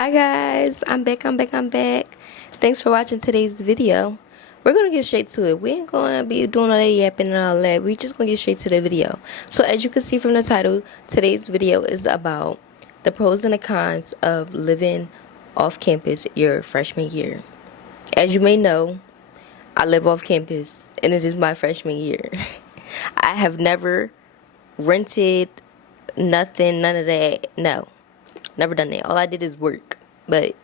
Hi guys, I'm back. Thanks for watching today's video. We're gonna get straight to it. We ain't gonna be doing all that yapping and all that. We just gonna get straight to the video. So as you can see from the title, today's video is about the pros and the cons of living off campus your freshman year. As you may know, I live off campus and it is my freshman year. I have never rented nothing, none of that. No. Never done that. All I did is work. But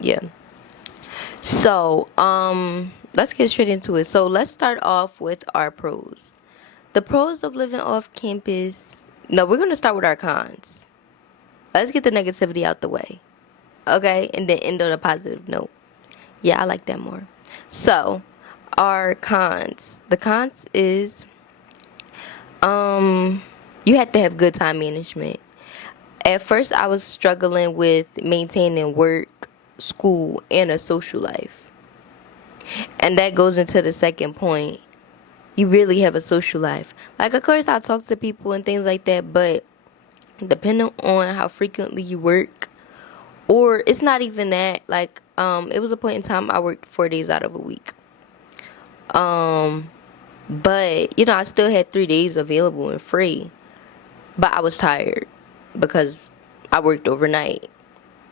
yeah. So, let's get straight into it. So let's start off with our pros. The pros of living off campus. No, we're gonna start with our cons. Let's get the negativity out the way. Okay? And then end on a positive note. Yeah, I like that more. So, our cons. The cons is you have to have good time management. At first, I was struggling with maintaining work, school, and a social life. And that goes into the second point. You really have a social life. Like, of course, I talk to people and things like that, but depending on how frequently you work, or it's not even that. Like, it was a point in time I worked 4 days out of a week. But, I still had 3 days available and free. But I was tired because I worked overnight.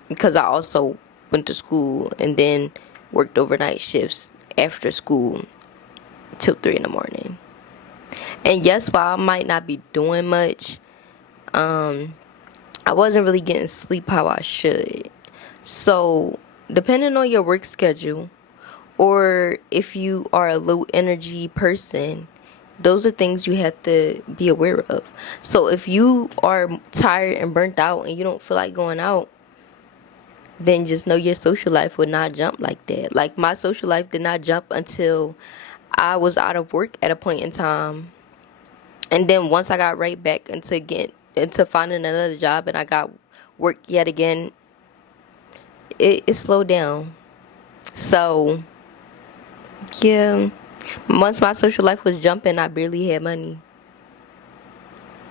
Because I also went to school and then worked overnight shifts after school till 3 in the morning. And yes, while I might not be doing much, I wasn't really getting sleep how I should. So, depending on your work schedule, or if you are a low energy person, those are things you have to be aware of. So if you are tired and burnt out and you don't feel like going out, then just know your social life would not jump like that. Like, my social life did not jump until I was out of work at a point in time. And then once I got right back into finding another job and I got work yet again, it slowed down. So yeah, once my social life was jumping, I barely had money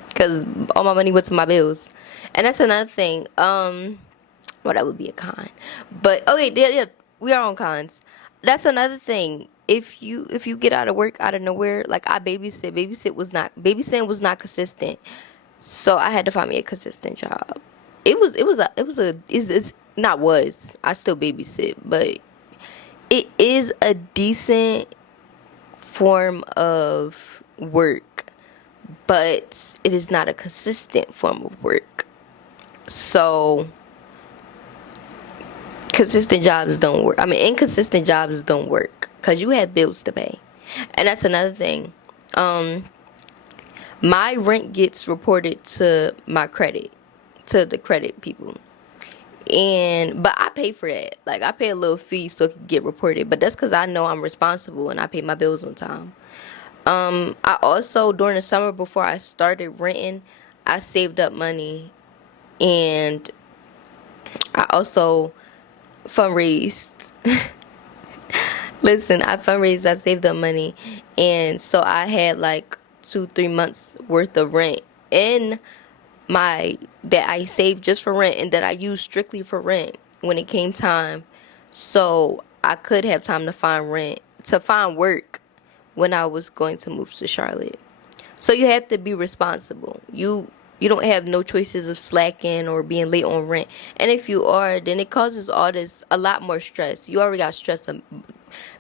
because all my money went to my bills. And that's another thing. Well, that would be a con. But okay, yeah, we are on cons. That's another thing. If you get out of work out of nowhere, like I babysitting was not consistent. So I had to find me a consistent job. It's not was. I still babysit, but it is a decent form of work, but it is not a consistent form of work. So inconsistent jobs don't work because you have bills to pay. And that's another thing. My rent gets reported to the credit people. But I pay for that. Like, I pay a little fee so it can get reported. But that's because I know I'm responsible and I pay my bills on time. I also, during the summer before I started renting, I saved up money. And I also fundraised. Listen, I saved up money. And so I had like 2-3 months worth of rent in that I saved just for rent and that I used strictly for rent when it came time. So I could have time to find work when I was going to move to Charlotte. So you have to be responsible. You don't have no choices of slacking or being late on rent. And if you are, then it causes a lot more stress. You already got stress,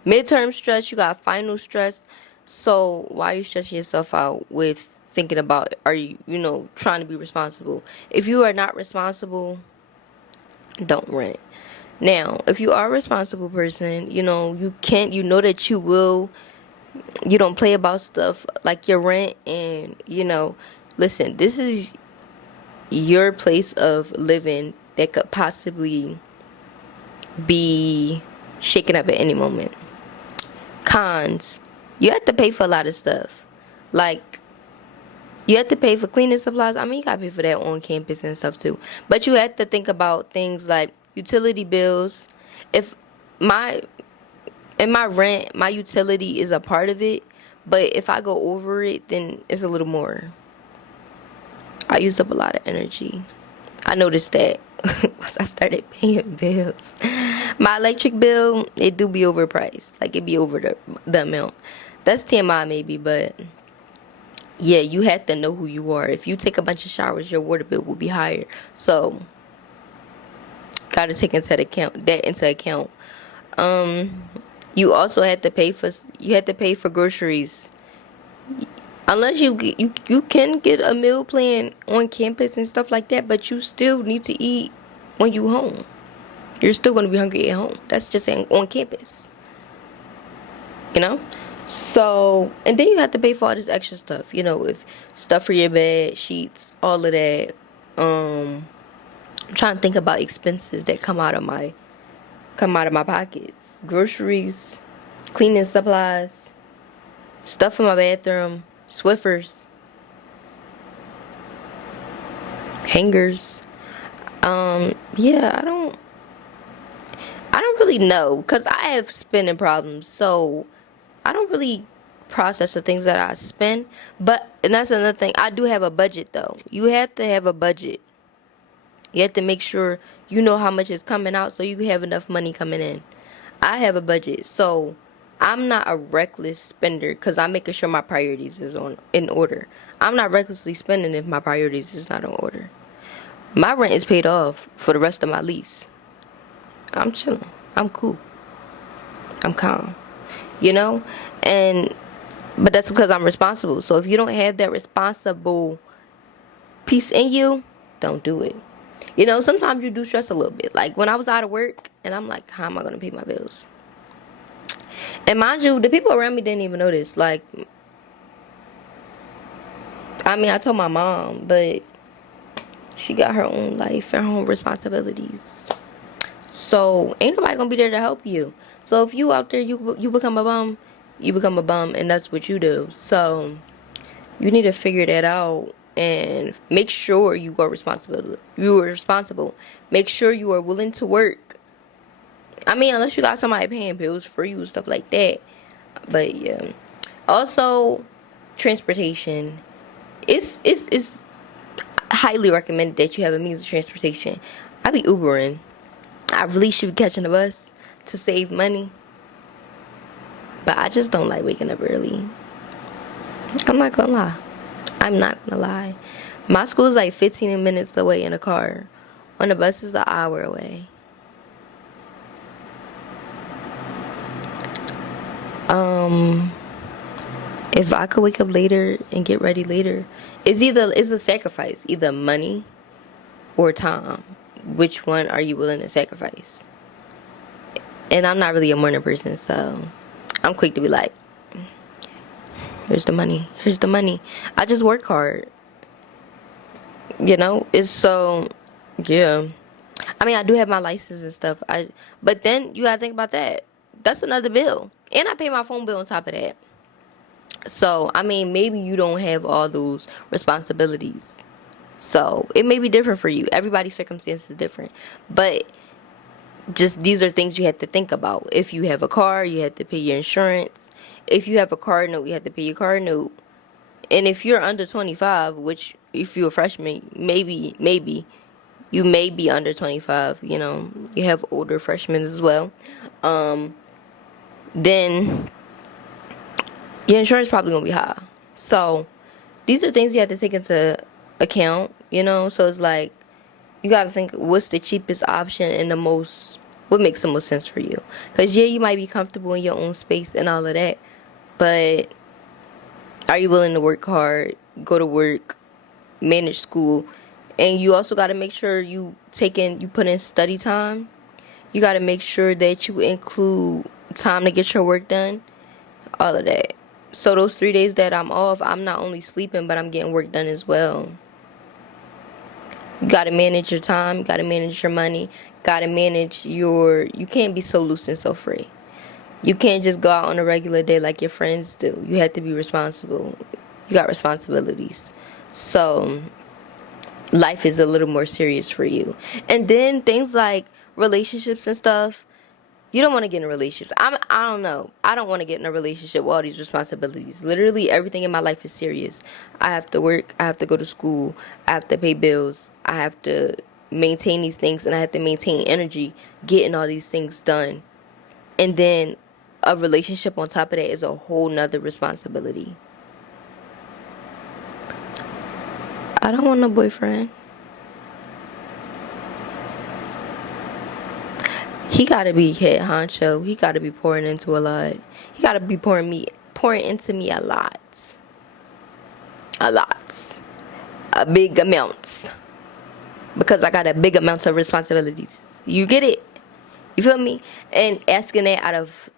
midterm stress, you got final stress. So why are you stressing yourself out with thinking about, are you, trying to be responsible? If you are not responsible, don't rent. Now, if you are a responsible person, you know that you don't play about stuff like your rent. And listen, this is your place of living that could possibly be shaken up at any moment. Cons: you have to pay for a lot of stuff. Like, you have to pay for cleaning supplies. I mean, you gotta pay for that on campus and stuff too. But you have to think about things like utility bills. If my in my rent, my utility is a part of it, but if I go over it, then it's a little more. I use up a lot of energy. I noticed that once I started paying bills. My electric bill, it do be overpriced. Like, it be over the amount. That's TMI maybe, but yeah, you have to know who you are. If you take a bunch of showers, your water bill will be higher. So, gotta take into account. Um, you also had to pay for groceries. Unless you can get a meal plan on campus and stuff like that, but you still need to eat when you home. You're still gonna be hungry at home. That's just saying on campus. You know? So, and then you have to pay for all this extra stuff, if stuff for your bed, sheets, all of that. I'm trying to think about expenses that come out of my pockets. Groceries, cleaning supplies, stuff in my bathroom, Swiffers, hangers. Yeah, I don't really know because I have spending problems, so I don't really process the things that I spend. And that's another thing. I do have a budget though. You have to have a budget. You have to make sure you know how much is coming out so you have enough money coming in. I have a budget, so I'm not a reckless spender because I'm making sure my priorities is in order. I'm not recklessly spending if my priorities is not in order. My rent is paid off for the rest of my lease. I'm chilling. I'm cool. I'm calm. You know? But that's because I'm responsible. So if you don't have that responsible piece in you, don't do it. Sometimes you do stress a little bit. Like when I was out of work and I'm like, how am I going to pay my bills? And mind you, the people around me didn't even notice. Like, I mean, I told my mom, but she got her own life and her own responsibilities. So ain't nobody gonna be there to help you. So if you out there, you become a bum, and that's what you do. So you need to figure that out and make sure you are responsible. Make sure you are willing to work. I mean, unless you got somebody paying bills for you and stuff like that. But yeah. Also, transportation. It's highly recommended that you have a means of transportation. I be Ubering. I really should be catching the bus to save money. But I just don't like waking up early. I'm not gonna lie. My school is like 15 minutes away in a car. On the bus is an hour away. If I could wake up later and get ready later, it's a sacrifice, either money or time. Which one are you willing to sacrifice? And I'm not really a morning person, so I'm quick to be like, here's the money. I just work hard. It's so, yeah. I mean, I do have my license and stuff. But then you gotta think about that. That's another bill. And I pay my phone bill on top of that. So, I mean, maybe you don't have all those responsibilities. So, it may be different for you. Everybody's circumstance is different. But just these are things you have to think about. If you have a car, you have to pay your insurance. If you have a car note, you have to pay your car note. And if you're under 25, which if you're a freshman, maybe you may be under 25, you have older freshmen as well. Then your insurance probably gonna be high. So these are things you have to take into account, so it's like you gotta think what's the cheapest option and what makes the most sense for you. Because yeah, you might be comfortable in your own space and all of that, but are you willing to work hard, go to work, manage school? And you also got to make sure you put in study time. You got to make sure that you include time to get your work done, all of that. So those 3 days that I'm off, I'm not only sleeping, but I'm getting work done as well. You got to manage your time, got to manage your money, got to manage you can't be so loose and so free. You can't just go out on a regular day like your friends do. You have to be responsible. You got responsibilities. So life is a little more serious for you. And then things like relationships and stuff, you don't want to get in a relationship. I don't know. I don't want to get in a relationship with all these responsibilities. Literally everything in my life is serious. I have to work. I have to go to school. I have to pay bills. I have to maintain these things, and I have to maintain energy getting all these things done. And then a relationship on top of that is a whole nother responsibility. I don't want no boyfriend. He gotta be head honcho. He gotta be pouring into a lot. He gotta be pouring into me a lot. A lot. A big amount. Because I got a big amount of responsibilities. You get it? You feel me? And asking that out of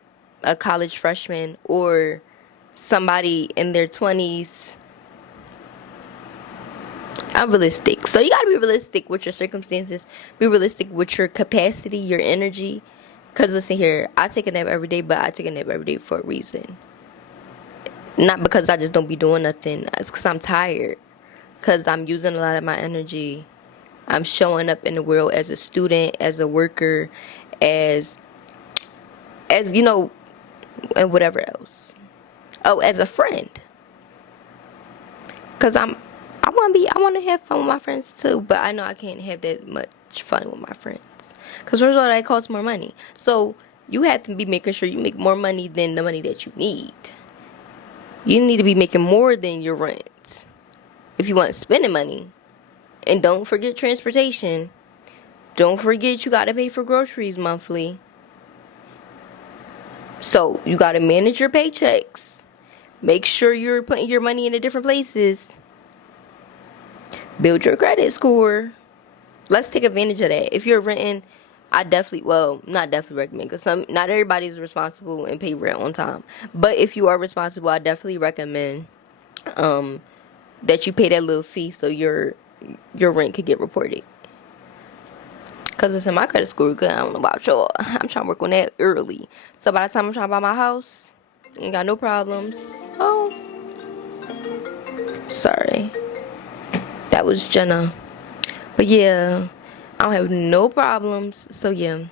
a college freshman or somebody in their 20s, I'm realistic. So you gotta be realistic with your circumstances. Be realistic with your capacity, your energy. Because listen here, I take a nap every day, but I take a nap every day for a reason. Not because I just don't be doing nothing. It's because I'm tired. Because I'm using a lot of my energy. I'm showing up in the world as a student, as a worker, as you know, and whatever else. Oh, as a friend. Because I want to have fun with my friends too, but I know I can't have that much fun with my friends. Because first of all, that costs more money. So you have to be making sure you make more money than the money that you need. You need to be making more than your rent if you want spending money. And don't forget transportation. Don't forget you got to pay for groceries monthly. So you got to manage your paychecks. Make sure you're putting your money into different places. Build your credit score. Let's take advantage of that. If you're renting, I definitely, well, not definitely recommend, because not everybody's responsible and pay rent on time. But if you are responsible, I definitely recommend that you pay that little fee so your rent could get reported. Because it's in my credit score good. I don't know about y'all. I'm trying to work on that early. So by the time I'm trying to buy my house, ain't got no problems. Oh, sorry. That was Jenna. But yeah, I don't have no problems. So yeah.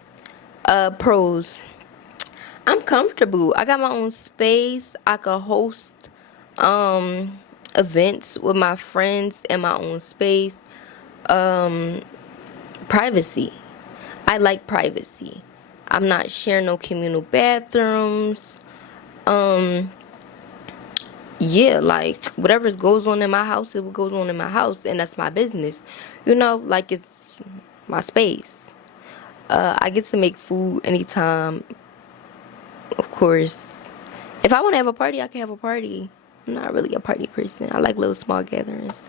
Pros. I'm comfortable. I got my own space. I could host events with my friends in my own space. Privacy. I like privacy. I'm not sharing no communal bathrooms. Yeah, like whatever goes on in my house, it goes on in my house, and that's my business. You know, like it's my space. I get to make food anytime. Of course, if I want to have a party, I can have a party. I'm not really a party person. I like little small gatherings.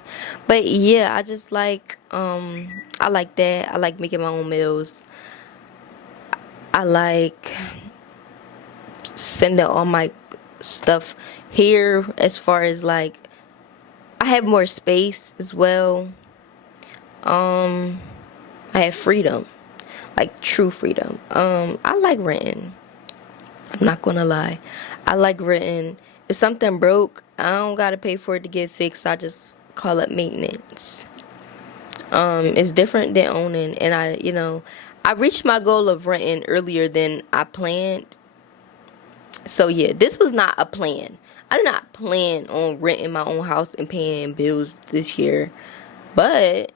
But yeah, I just like I like that. I like making my own meals. I like sending all my stuff here, as far as like I have more space as well. I have freedom. Like true freedom. I like renting. I'm not gonna lie. I like renting. If something broke, I don't gotta pay for it to get fixed. I just call it maintenance. It's different than owning, and I reached my goal of renting earlier than I planned. So yeah, this was not a plan. I did not plan on renting my own house and paying bills this year, but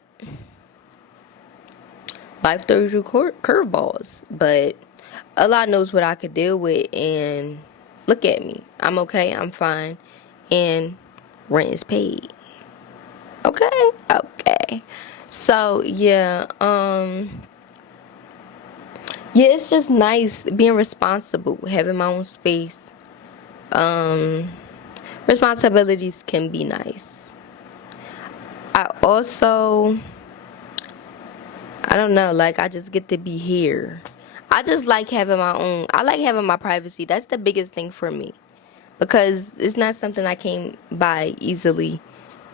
life throws you curveballs. But Allah knows what I could deal with, and look at me. I'm okay. I'm fine, and rent is paid. Okay. So yeah, yeah, it's just nice being responsible, having my own space. Responsibilities can be nice. I also, I don't know, like I just get to be here. I just like having my own, I like having my privacy. That's the biggest thing for me. Because it's not something I came by easily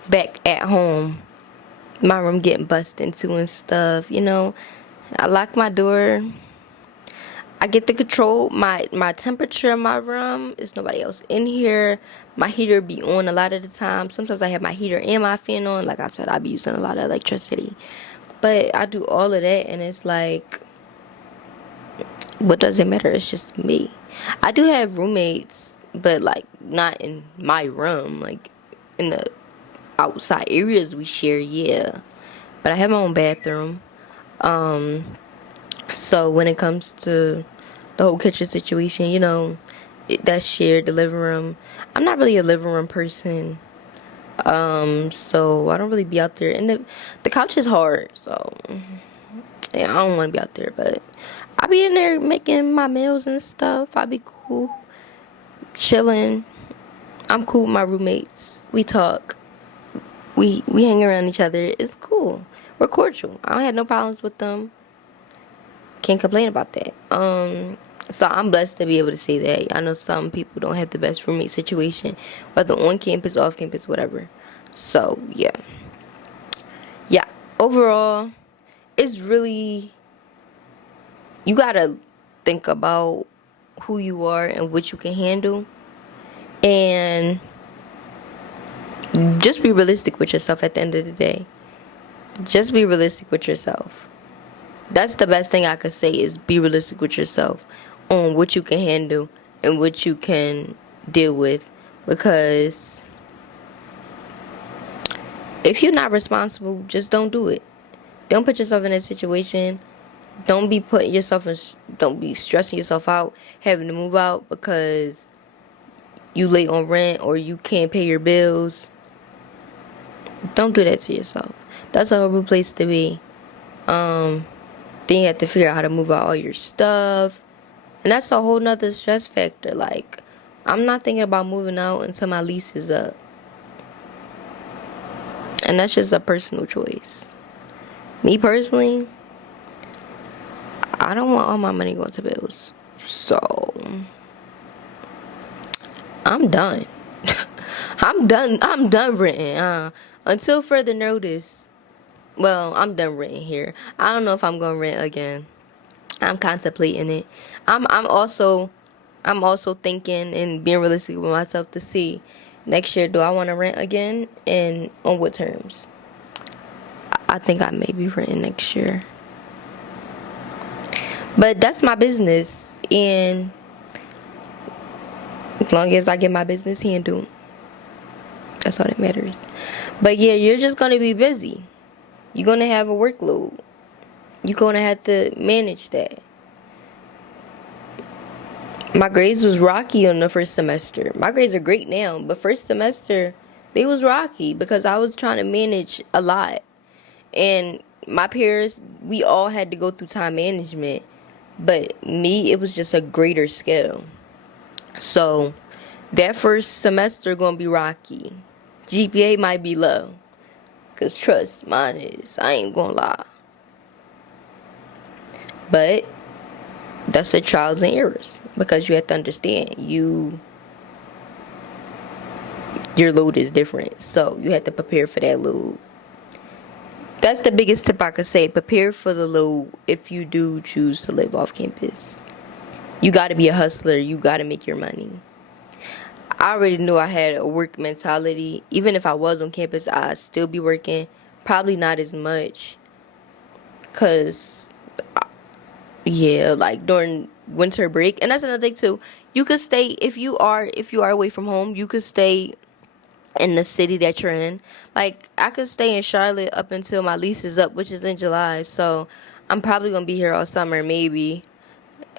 back at home. My room getting busted into and stuff, I lock my door. I get to control my temperature in my room. There's nobody else in here. My heater be on a lot of the time. Sometimes I have my heater and my fan on. Like I said, I be using a lot of electricity. But I do all of that, and it's like, what does it matter? It's just me. I do have roommates, but like not in my room. Like in the outside areas we share, yeah. But I have my own bathroom. So when it comes to the whole kitchen situation, that's shared, the living room. I'm not really a living room person. So I don't really be out there, and the couch is hard. So yeah, I don't want to be out there, but I be in there making my meals and stuff. I be cool, chilling. I'm cool with my roommates. We talk. We hang around each other. It's cool. We're cordial. I don't have no problems with them. Can't complain about that. So I'm blessed to be able to say that. I know some people don't have the best roommate situation, whether on campus, off campus, whatever. So yeah. Overall, it's really, you gotta think about who you are and what you can handle, and just be realistic with yourself at the end of the day. Just be realistic with yourself. That's the best thing I could say, is be realistic with yourself on what you can handle and what you can deal with. Because if you're not responsible, just don't do it. Don't put yourself in a situation. Don't be don't be stressing yourself out having to move out because you late on rent or you can't pay your bills. Don't do that to yourself. That's a horrible place to be. Then you have to figure out how to move out all your stuff. And that's a whole nother stress factor. Like, I'm not thinking about moving out until my lease is up. And that's just a personal choice. Me personally, I don't want all my money going to bills. So, I'm done. I'm done renting. Until further notice. Well, I'm done renting here. I don't know if I'm gonna rent again. I'm contemplating it. I'm also thinking and being realistic with myself to see next year, do I want to rent again and on what terms. I think I may be renting next year. But that's my business, and as long as I get my business handled, that's all that matters. But yeah, you're just gonna be busy. You're gonna have a workload. You're gonna have to manage that. My grades was rocky on the first semester. My grades are great now, but first semester they was rocky because I was trying to manage a lot. And my peers, we all had to go through time management, but me, it was just a greater scale. So that first semester gonna be rocky. GPA might be low, cause trust, mine is. I ain't gonna lie. But that's the trials and errors, because you have to understand your load is different, so you have to prepare for that load. That's the biggest tip I could say. Prepare for the load if you do choose to live off campus. You got to be a hustler. You got to make your money. I already knew I had a work mentality. Even if I was on campus, I'd still be working. Probably not as much. Because, yeah, like during winter break. And that's another thing, too. You could stay, if you are away from home, you could stay in the city that you're in. Like, I could stay in Charlotte up until my lease is up, which is in July. So I'm probably gonna be here all summer. Maybe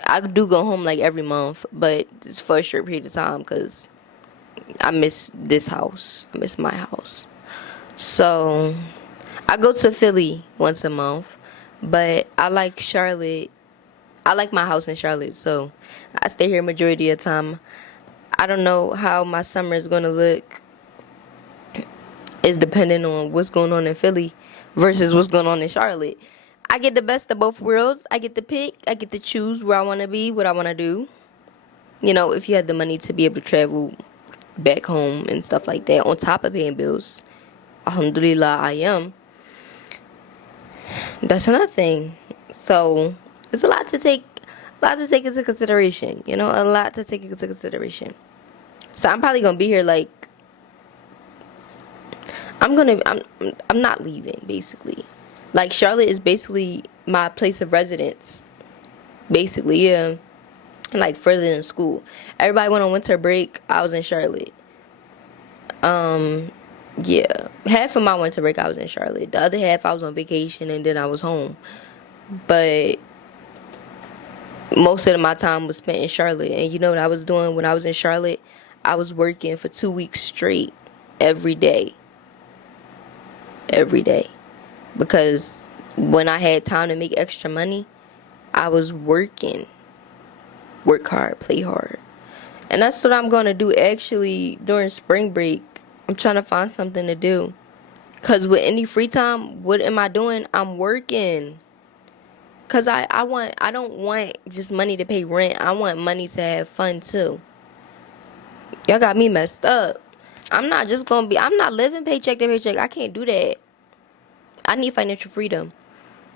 I do go home like every month, but it's for a short period of time because I miss this house. I miss my house. So I go to Philly once a month, but I like Charlotte. I like my house in Charlotte, so I stay here majority of the time. I don't know how my summer is gonna look. It's depending on what's going on in Philly versus what's going on in Charlotte. I get the best of both worlds. I get to pick. I get to choose where I want to be, what I want to do. If you had the money to be able to travel back home and stuff like that, on top of paying bills, alhamdulillah, I am. That's another thing. So it's a lot to take into consideration. A lot to take into consideration. So I'm probably gonna be here like, I'm not leaving, basically. Like, Charlotte is basically my place of residence. Basically, yeah. Like, further than school. Everybody went on winter break. I was in Charlotte. Yeah. Half of my winter break, I was in Charlotte. The other half, I was on vacation, and then I was home. but most of my time was spent in Charlotte. And you know what I was doing when I was in Charlotte? I was working for 2 weeks straight, every day, every day. Because when I had time to make extra money, I was working. Work hard, play hard. And that's what I'm going to do actually during spring break. I'm trying to find something to do. Because with any free time, what am I doing? I'm working. Because I don't want just money to pay rent. I want money to have fun too. Y'all got me messed up. I'm not living paycheck to paycheck. I can't do that. I need financial freedom.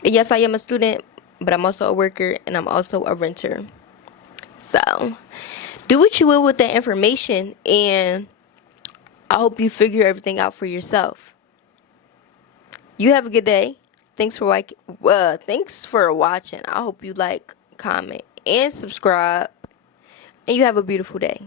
And yes, I am a student, but I'm also a worker and I'm also a renter. So, do what you will with that information, and I hope you figure everything out for yourself. You have a good day. Thanks for watching. I hope you like, comment, and subscribe. And you have a beautiful day.